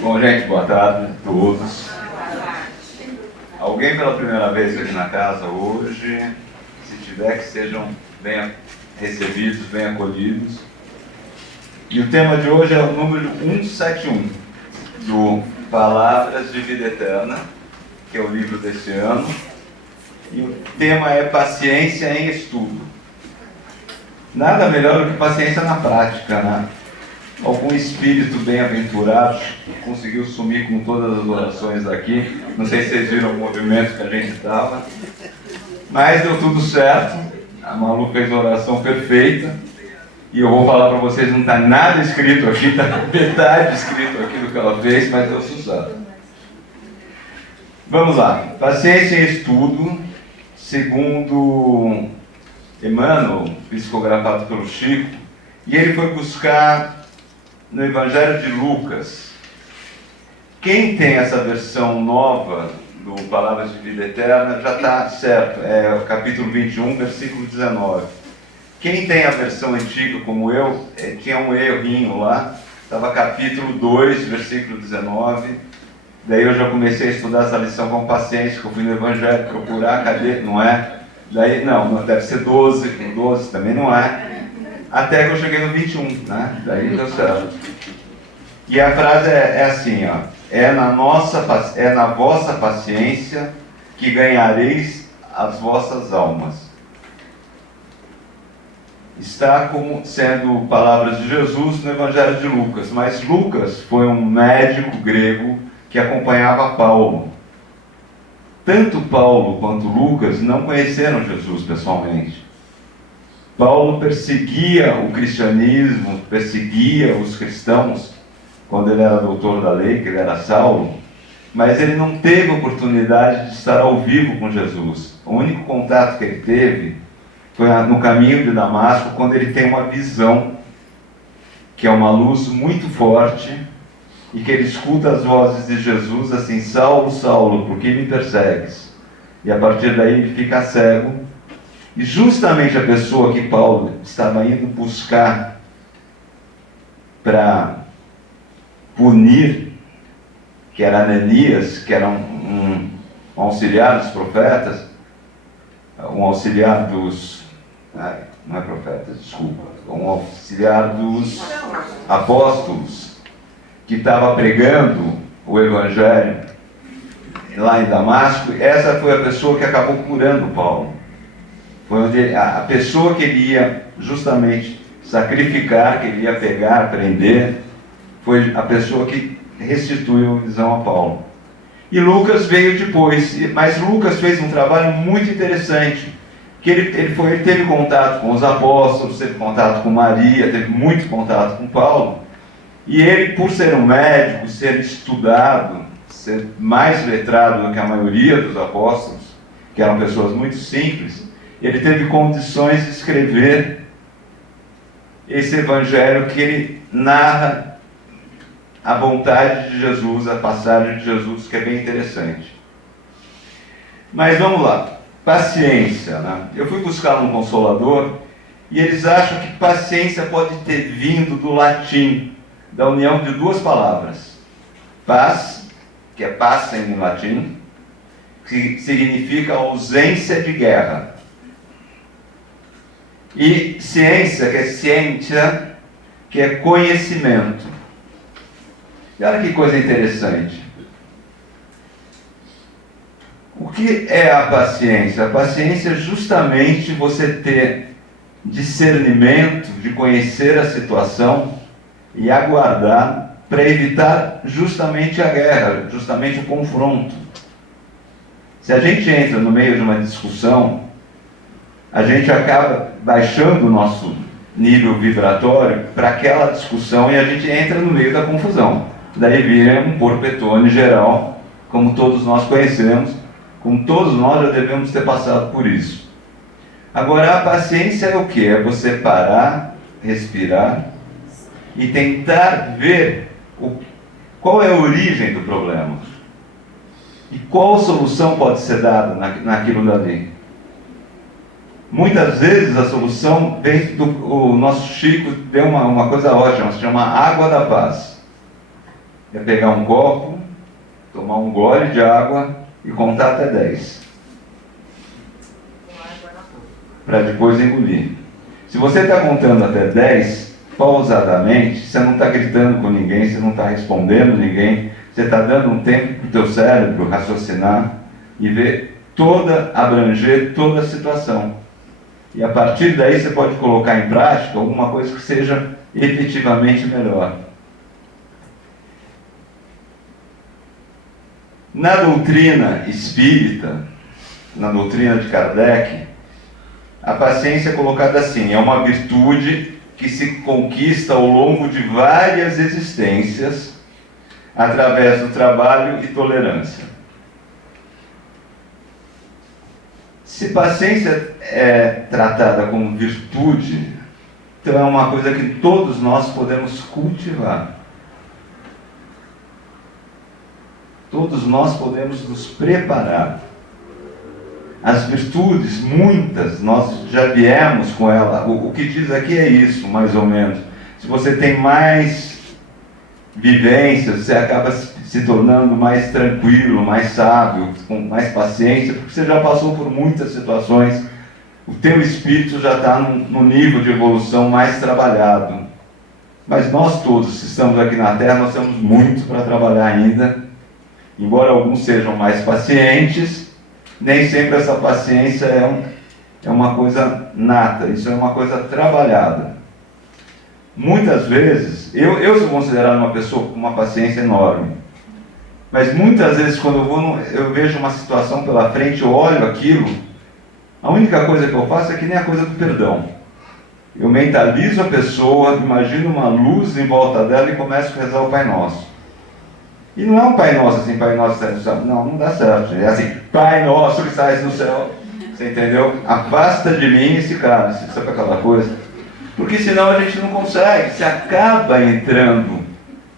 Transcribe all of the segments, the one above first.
Bom, gente, boa tarde a todos. Alguém pela primeira vez aqui na casa hoje? Se tiver, que sejam bem recebidos, bem acolhidos. E o tema de hoje é o número 171, do Palavras de Vida Eterna, que é o livro deste ano. E o tema é paciência em estudo. Nada melhor do que paciência na prática, né? Algum espírito bem-aventurado conseguiu sumir com todas as orações daqui. Não sei se vocês viram o movimento que a gente estava, mas deu tudo certo. A Malu fez a oração perfeita. E eu vou falar para vocês, não está nada escrito aqui, está metade escrito aqui do que ela fez, mas deu sucesso. Vamos lá. Paciência em estudo, segundo Emmanuel, psicografado pelo Chico, e ele foi buscar no Evangelho de Lucas. Quem tem essa versão nova do Palavras de Vida Eterna já está certo, é o capítulo 21, versículo 19. Quem tem a versão antiga, como eu, tinha um errinho lá, estava capítulo 2, versículo 19. Daí eu já comecei a estudar essa lição com paciência, que eu fui no Evangelho procurar, cadê? Não é? Daí, não, deve ser 12, com 12 também não é. Até que eu cheguei no 21, né? Daí deu certo. E a frase é assim, ó. É na vossa paciência que ganhareis as vossas almas. Está como sendo palavras de Jesus no Evangelho de Lucas. Mas Lucas foi um médico grego que acompanhava Paulo. Tanto Paulo quanto Lucas não conheceram Jesus pessoalmente. Paulo perseguia o cristianismo, perseguia os cristãos, quando ele era doutor da lei, que ele era Saulo, mas ele não teve oportunidade de estar ao vivo com Jesus. O único contato que ele teve foi no caminho de Damasco, quando ele tem uma visão, que é uma luz muito forte, e que ele escuta as vozes de Jesus assim: Saulo, Saulo, por que me persegues? E a partir daí ele fica cego. E justamente a pessoa que Paulo estava indo buscar para punir, que era Ananias, que era um auxiliar dos profetas, um auxiliar dos... não é profetas, desculpa. Um auxiliar dos apóstolos, que estava pregando o Evangelho lá em Damasco. Essa foi a pessoa que acabou curando Paulo. Foi onde a pessoa que ele ia justamente sacrificar, que ele ia pegar, prender, foi a pessoa que restituiu a visão a Paulo. E Lucas veio depois, mas Lucas fez um trabalho muito interessante, que ele teve contato com os apóstolos, teve contato com Maria, teve muito contato com Paulo, e ele, por ser um médico, ser estudado, ser mais letrado do que a maioria dos apóstolos, que eram pessoas muito simples, ele teve condições de escrever esse evangelho que ele narra a vontade de Jesus, a passagem de Jesus, que é bem interessante. Mas vamos lá, paciência, né? Eu fui buscar um Consolador e eles acham que paciência pode ter vindo do latim, da união de duas palavras. Paz, que é passem em latim, que significa ausência de guerra. E ciência, que é ciência, que é conhecimento. E olha que coisa interessante. O que é a paciência? A paciência é justamente você ter discernimento de conhecer a situação e aguardar para evitar justamente a guerra, justamente o confronto. Se a gente entra no meio de uma discussão, a gente acaba baixando o nosso nível vibratório para aquela discussão e a gente entra no meio da confusão. Daí vira um porpetone geral, como todos nós conhecemos, como todos nós já devemos ter passado por isso. Agora, a paciência é o quê? É você parar, respirar e tentar ver qual é a origem do problema e qual solução pode ser dada naquilo dali. Muitas vezes a solução vem o nosso Chico deu uma coisa ótima, se chama água da paz. é pegar um copo, tomar um gole de água e contar até 10. Para depois engolir. Se você está contando até 10, pausadamente, você não está gritando com ninguém, você não está respondendo ninguém, você está dando um tempo para o teu cérebro raciocinar e ver abranger toda a situação. E a partir daí você pode colocar em prática alguma coisa que seja efetivamente melhor. Na doutrina espírita, na doutrina de Kardec, a paciência é colocada assim: é uma virtude que se conquista ao longo de várias existências, através do trabalho e tolerância. Se paciência é tratada como virtude, então é uma coisa que todos nós podemos cultivar. Todos nós podemos nos preparar. As virtudes, muitas, nós já viemos com ela. O que diz aqui é isso, mais ou menos. Se você tem mais vivências, você acaba se tornando mais tranquilo, mais sábio, com mais paciência, porque você já passou por muitas situações. O teu espírito já está no nível de evolução mais trabalhado. Mas nós todos que estamos aqui na Terra, nós temos muito para trabalhar ainda. Embora alguns sejam mais pacientes, nem sempre essa paciência é uma coisa nata, isso é uma coisa trabalhada. Muitas vezes, eu sou considerado uma pessoa com uma paciência enorme, mas muitas vezes quando eu vejo uma situação pela frente, eu olho aquilo, a única coisa que eu faço é que nem a coisa do perdão. Eu mentalizo a pessoa, imagino uma luz em volta dela e começo a rezar o Pai Nosso. E não é um Pai Nosso assim, Pai Nosso que estás no céu. Não dá certo. É assim, Pai Nosso que estás no céu. Você entendeu? Afasta de mim esse cara, sabe aquela coisa? Porque senão a gente não consegue. Se acaba entrando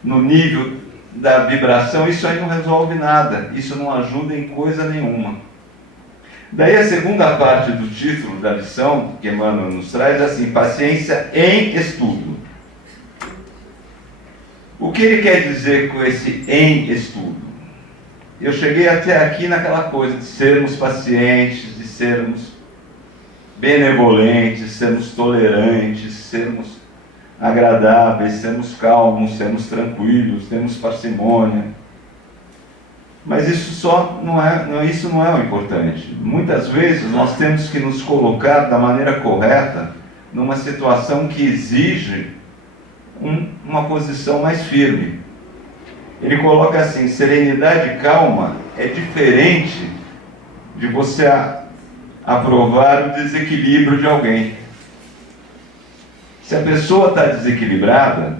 no nível da vibração, isso aí não resolve nada. Isso não ajuda em coisa nenhuma. Daí a segunda parte do título da lição que Emmanuel nos traz é assim: paciência em estudo. O que ele quer dizer com esse em estudo? Eu cheguei até aqui naquela coisa de sermos pacientes, de sermos benevolentes, sermos tolerantes, sermos agradáveis, sermos calmos, sermos tranquilos, termos parcimônia. Mas isso isso não é o importante. Muitas vezes nós temos que nos colocar da maneira correta numa situação que exige uma posição mais firme. Ele coloca assim: serenidade e calma é diferente de você aprovar o desequilíbrio de alguém. Se a pessoa está desequilibrada,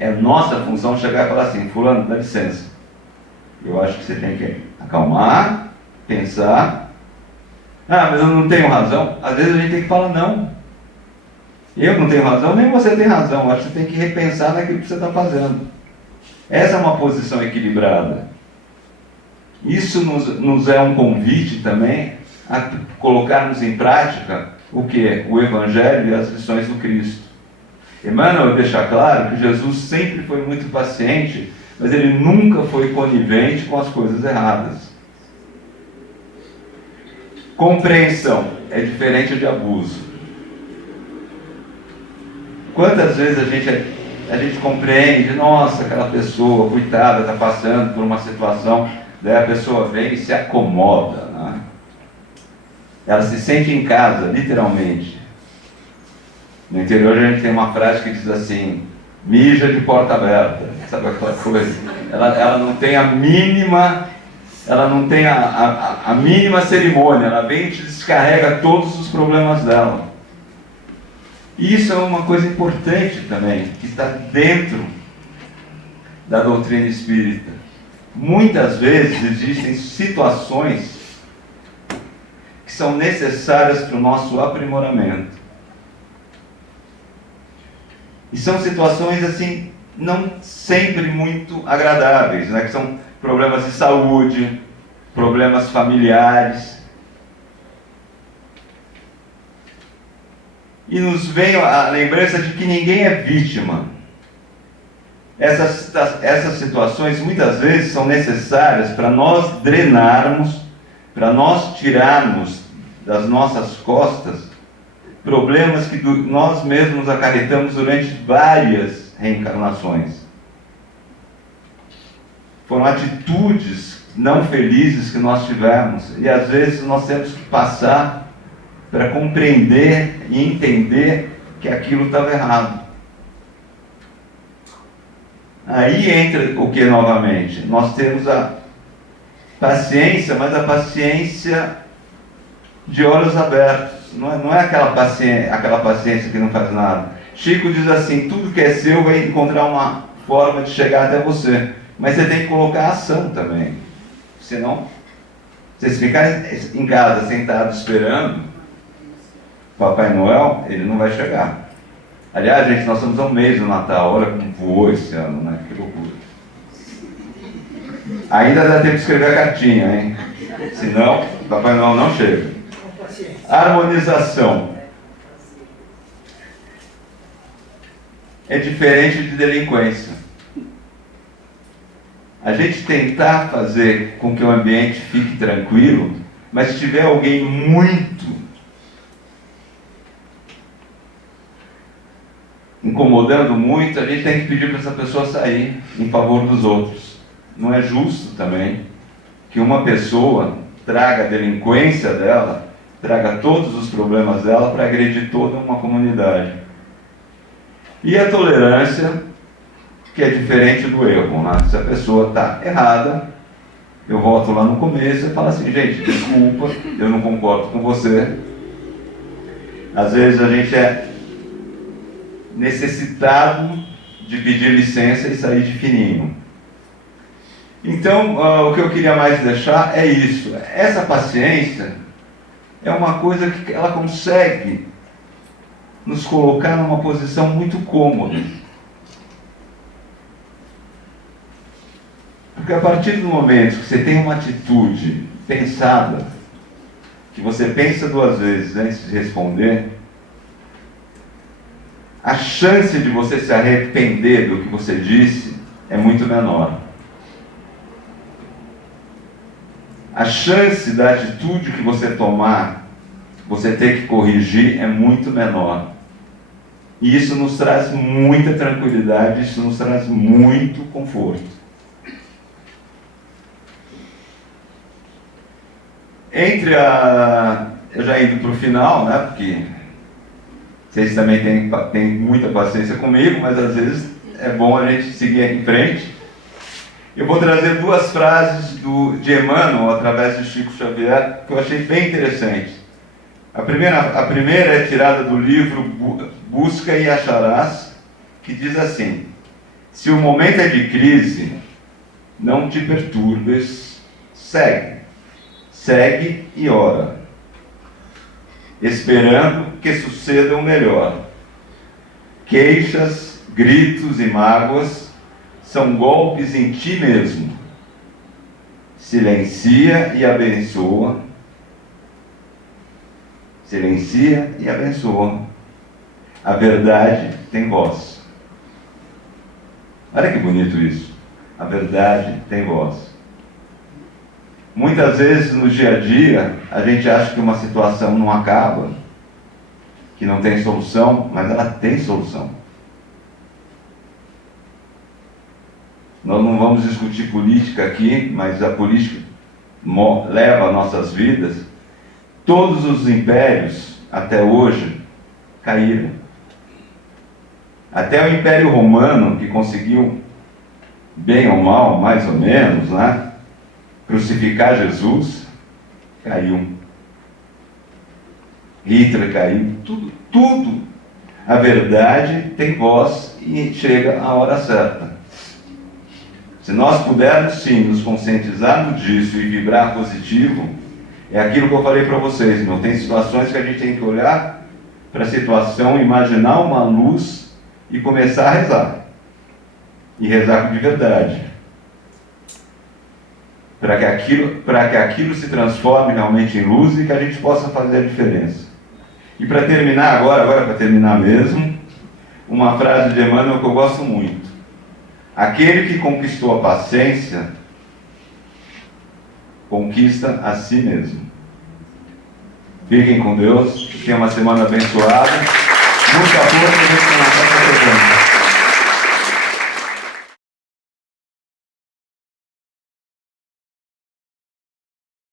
é nossa função chegar e falar assim: fulano, dá licença, eu acho que você tem que acalmar, pensar. Ah, mas eu não tenho razão. Às vezes a gente tem que falar não. Eu não tenho razão, nem você tem razão. Acho que você tem que repensar naquilo que você está fazendo. Essa é uma posição equilibrada. Isso nos é um convite também a colocarmos em prática o que? O Evangelho e as lições do Cristo. Emmanuel deixa claro que Jesus sempre foi muito paciente, mas ele nunca foi conivente com as coisas erradas. Compreensão é diferente de abuso. Quantas vezes a gente compreende, nossa, aquela pessoa, coitada, está passando por uma situação, daí a pessoa vem e se acomoda, né? Ela se sente em casa, literalmente. No interior a gente tem uma frase que diz assim: mija de porta aberta, sabe aquela coisa? Ela não tem a mínima cerimônia, ela vem e te descarrega todos os problemas dela. E isso é uma coisa importante também, que está dentro da doutrina espírita. Muitas vezes existem situações que são necessárias para o nosso aprimoramento. E são situações assim, não sempre muito agradáveis, né? Que são problemas de saúde, problemas familiares. E nos vem a lembrança de que ninguém é vítima. Essas situações muitas vezes são necessárias para nós drenarmos, para nós tirarmos das nossas costas problemas que nós mesmos acarretamos durante várias reencarnações. Foram atitudes não felizes que nós tivemos, e às vezes nós temos que passar para compreender e entender que aquilo estava errado. Aí entra o que novamente? Nós temos a paciência, mas a paciência de olhos abertos. Não é aquela paciência que não faz nada. Chico diz assim: tudo que é seu vai encontrar uma forma de chegar até você. Mas você tem que colocar ação também. Senão, se você ficar em casa sentado esperando Papai Noel, ele não vai chegar. Aliás, gente, nós estamos a um mês do Natal. Olha como voou esse ano, né? Que loucura. Ainda dá tempo de escrever a cartinha, hein? Senão, Papai Noel não chega. Harmonização. É diferente de delinquência. A gente tentar fazer com que o ambiente fique tranquilo, mas se tiver alguém muito incomodando muito, a gente tem que pedir para essa pessoa sair em favor dos outros. Não é justo também que uma pessoa traga a delinquência dela, traga todos os problemas dela para agredir toda uma comunidade. E a tolerância, que é diferente do erro, né? Se a pessoa está errada, eu volto lá no começo e falo assim: gente, desculpa, eu não concordo com você. Às vezes a gente é necessitado de pedir licença e sair de fininho. Então, o que eu queria mais deixar é isso. Essa paciência é uma coisa que ela consegue nos colocar numa posição muito cômoda. Porque a partir do momento que você tem uma atitude pensada, que você pensa duas vezes antes de responder, a chance de você se arrepender do que você disse é muito menor. A chance da atitude que você tomar, você ter que corrigir, é muito menor. E isso nos traz muita tranquilidade, isso nos traz muito conforto. Eu já indo para o final, né, porque vocês também têm muita paciência comigo, mas às vezes é bom a gente seguir em frente. Eu vou trazer duas frases de Emmanuel, através de Chico Xavier, que eu achei bem interessante. A primeira é tirada do livro Busca e Acharás, que diz assim: se o momento é de crise, não te perturbes, segue e ora, esperando que suceda o melhor. Queixas, gritos e mágoas são golpes em ti mesmo. Silencia e abençoa. Silencia e abençoa. A verdade tem voz. Olha que bonito isso. A verdade tem voz. Muitas vezes no dia a dia, a gente acha que uma situação não acaba, que não tem solução, mas ela tem solução. Nós não vamos discutir política aqui, mas a política leva nossas vidas. Todos os impérios, até hoje, caíram. Até o Império Romano, que conseguiu, bem ou mal, mais ou menos, né, crucificar Jesus, caiu. Hitler caiu. Tudo. A verdade tem voz e chega a hora certa. Se nós pudermos sim nos conscientizarmos disso e vibrar positivo, é aquilo que eu falei para vocês, meu. Tem situações que a gente tem que olhar para a situação, imaginar uma luz e começar a rezar. E rezar de verdade. Para que aquilo se transforme realmente em luz e que a gente possa fazer a diferença. E para terminar agora para terminar mesmo, uma frase de Emmanuel que eu gosto muito. Aquele que conquistou a paciência, conquista a si mesmo. Fiquem com Deus, tenham uma semana abençoada. Muita força e Deus te abençoe.